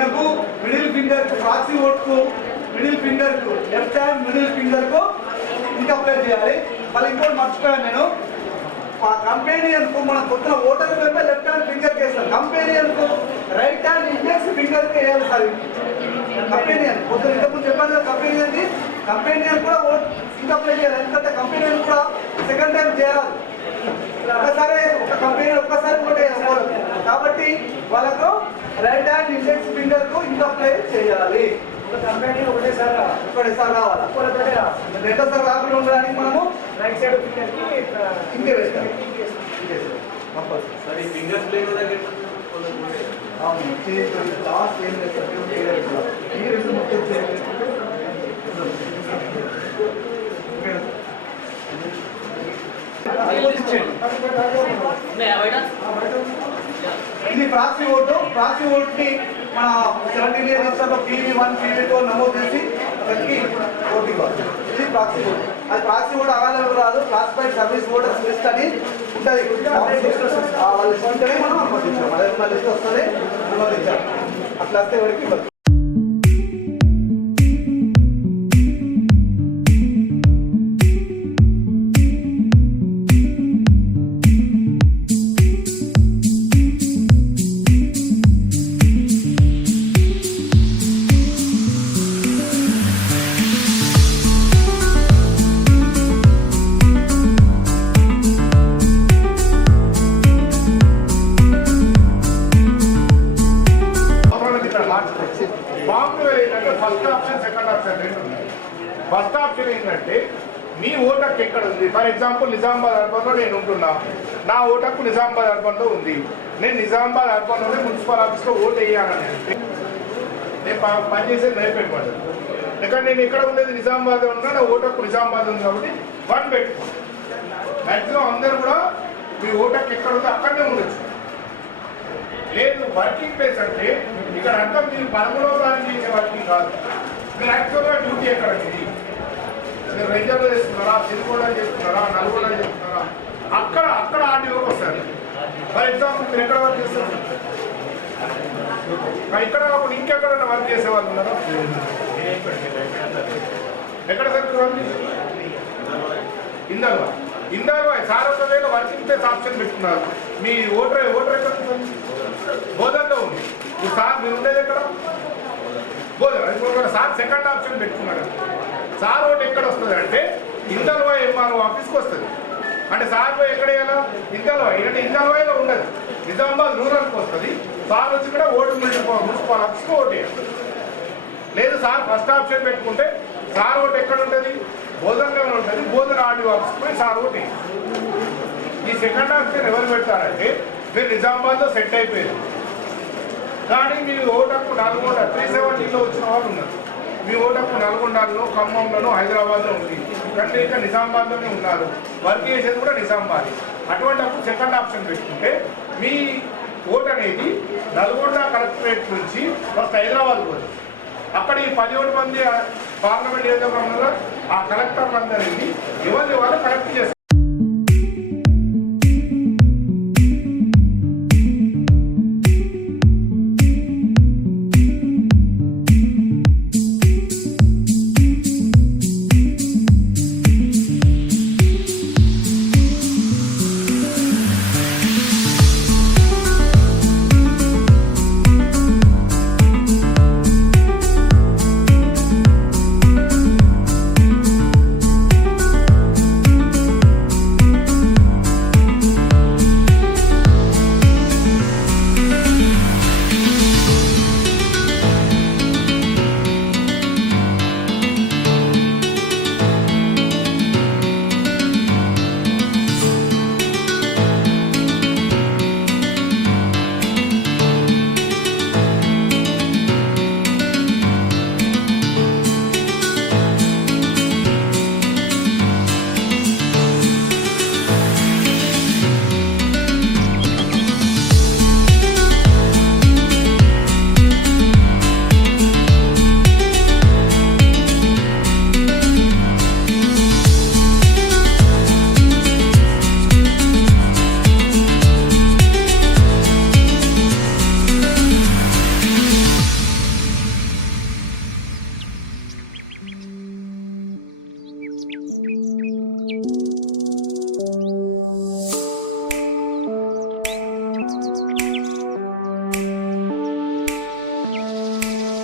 ఈయనకు middle finger proxy ఓట్కు middle finger కు లెఫ్ట్ హ్యాండ్ మిడిల్ ఫింగర్ కు ఇంకా అప్లై చేయాలి. మళ్ళీ ఇంకోటి మర్చిపోయాను నేను, కంపెనీయన్ కు మన కొత్త voter paper left hand finger కి వేస్తాం, కంపెనీయన్ కు రైట్ హ్యాండ్ ఇండెక్స్ ఫింగర్ కి వేయాలి సార్. కంపెనీయన్ పొద్దున ఇంతకుముందు చెప్పాను కదా, కంపెనీయన్ కూడా ఓట్ ఇంకా అప్లై చేయాలి. ఎందుకంటే కంపెనీయన్ కూడా సెకండ్ టైం చేయాలి, ఒక్కసారి ఒక కంపెనీ ఒక్కసారి ఓటే వేసుకోవాలి. కాబట్టి వాళ్ళకు రైట్ హ్యాండ్ ఇండెక్స్ ఫింగర్ కు ఇంకా అప్లై చేయాలి. ఒకటేసారి రావాలి, రెండోసారి రాకుండా ఉండడానికి మనము రైట్ సైడ్ ఫింగర్ కి ఇంకే వేస్తాం. లాస్ట్ ఏం ఇది ప్రాక్సీ ఓటు. ప్రాక్సీ ఓటుని మన 17 ఇయర్స్ PV1 PV2 నమోదు చేసి అతనికి ఓటు ఇవ్వాలి. ఇది ప్రాక్సీ ఓటు. అది ప్రాక్సీ ఓటు అవైలబుల్ రాదు, క్లాసిఫైడ్ సర్వీస్ ఓటర్స్ లిస్ట్ అని ఉంటుంది. వాళ్ళ లిస్ట్ ఉంటేనే మనం అనుమతించాం, అదే మన లిస్ట్ వస్తుంది అనుమతించాం. అట్లా వస్తే ఎవరికి ఇవ్వదు. ఫస్ట్ ఆప్షన్ ఏంటంటే మీ ఓటు హక్కు ఎక్కడ ఉంది. ఫర్ ఎగ్జాంపుల్ నిజామాబాద్ అర్బన్లో నేను ఉంటున్నా, నా ఓటు హక్కు నిజామాబాద్ అర్బన్లో ఉంది. నేను నిజామాబాద్ అర్బన్లోనే మున్సిపల్ ఆఫీస్లో ఓటు వేయాలని నేను పనిచేసేది నైపెట్టుకోండి. ఎందుకంటే నేను ఎక్కడ ఉండేది నిజామాబాద్ ఉన్నా, నా ఓటు హక్కు నిజామాబాద్ ఉంది కాబట్టి 1 పెట్టుకోండి. మ్యాక్సిమం అందరూ కూడా మీ ఓటు హక్కు ఎక్కడ ఉందో అక్కడనే ఉండొచ్చు. లేదు వర్కింగ్ ప్లేస్ అంటే ఇక్కడ అంతా మీరు 13వ తారీఖు చేసే వర్కింగ్ కాదు, మీరు యాక్చువల్గా డ్యూటీ ఎక్కడ ఉంది, మీరు రైజర్లో చేస్తున్నారా, సిరికొండ చేస్తున్నారా, నల్గొండ చేస్తున్నారా, అక్కడ ఆర్టీఓకి వస్తారు. ఫర్ ఎగ్జాంపుల్ మీరు ఎక్కడ వర్క్ చేస్తారు, ఇక్కడ కాకుండా ఇంకెక్కడైనా వర్క్ చేసే వాళ్ళు ఉన్నారా? ఎక్కడ సార్ వర్క్? ఇందల్వా సార్ ఒకవేళ వర్కింగ్ ప్లేస్ ఆప్షన్ పెట్టుకున్నారు, మీ ఓటర్ ఎక్కడ బోధనలో ఉంది. ఇప్పుడు సార్ మీరు ఉండేది ఎక్కడ? బోధన. ఇప్పుడు సార్ సెకండ్ ఆప్షన్ పెట్టుకున్నాడు. సార్ ఓటు ఎక్కడ వస్తుంది అంటే ఇందల్వా ఎంఆర్ఓ ఆఫీస్కి వస్తుంది. అంటే సార్ పోయి ఎక్కడ వేయాలా? ఇందల్వా. అంటే ఇందల్వాలో ఉండదు, నిజామాబాద్ రూరల్కి వస్తుంది. సార్ వచ్చి కూడా ఓటు మున్సిపల్ ఆఫీస్కి ఓటు వేయాలి. లేదు సార్ ఫస్ట్ ఆప్షన్ పెట్టుకుంటే సార్ ఓటు ఎక్కడ ఉంటుంది? బోధనలో ఉంటుంది. బోధన ఆర్డీఓ ఆఫీస్కి పోయి సార్ ఓటు వేయాలి. ఈ సెకండ్ ఆప్షన్ ఎవరు పెడతారంటే మీరు నిజామాబాద్లో సెట్ అయిపోయారు, కానీ మీ ఓటకు నల్గొండ 370లో వచ్చిన వాళ్ళు ఉన్నారు. మీ ఓటకు నల్గొండలో, ఖమ్మంలోనూ, హైదరాబాద్లో ఉంది, కంటే ఇంకా నిజామాబాద్లోనే ఉన్నారు, వర్క్ చేసేది కూడా నిజామాబాద్. అటువంటి అప్పుడు సెకండ్ ఆప్షన్ పెట్టుకుంటే మీ ఓటు అనేది నల్గొండ కలెక్టరేట్ నుంచి ఫస్ట్ హైదరాబాద్ పోతుంది. అక్కడ ఈ 17 మంది పార్లమెంట్ నియోజకవర్గంలో ఆ కలెక్టర్లందరినీ ఎవరిని వాళ్ళు కలెక్ట్ చేస్తారు.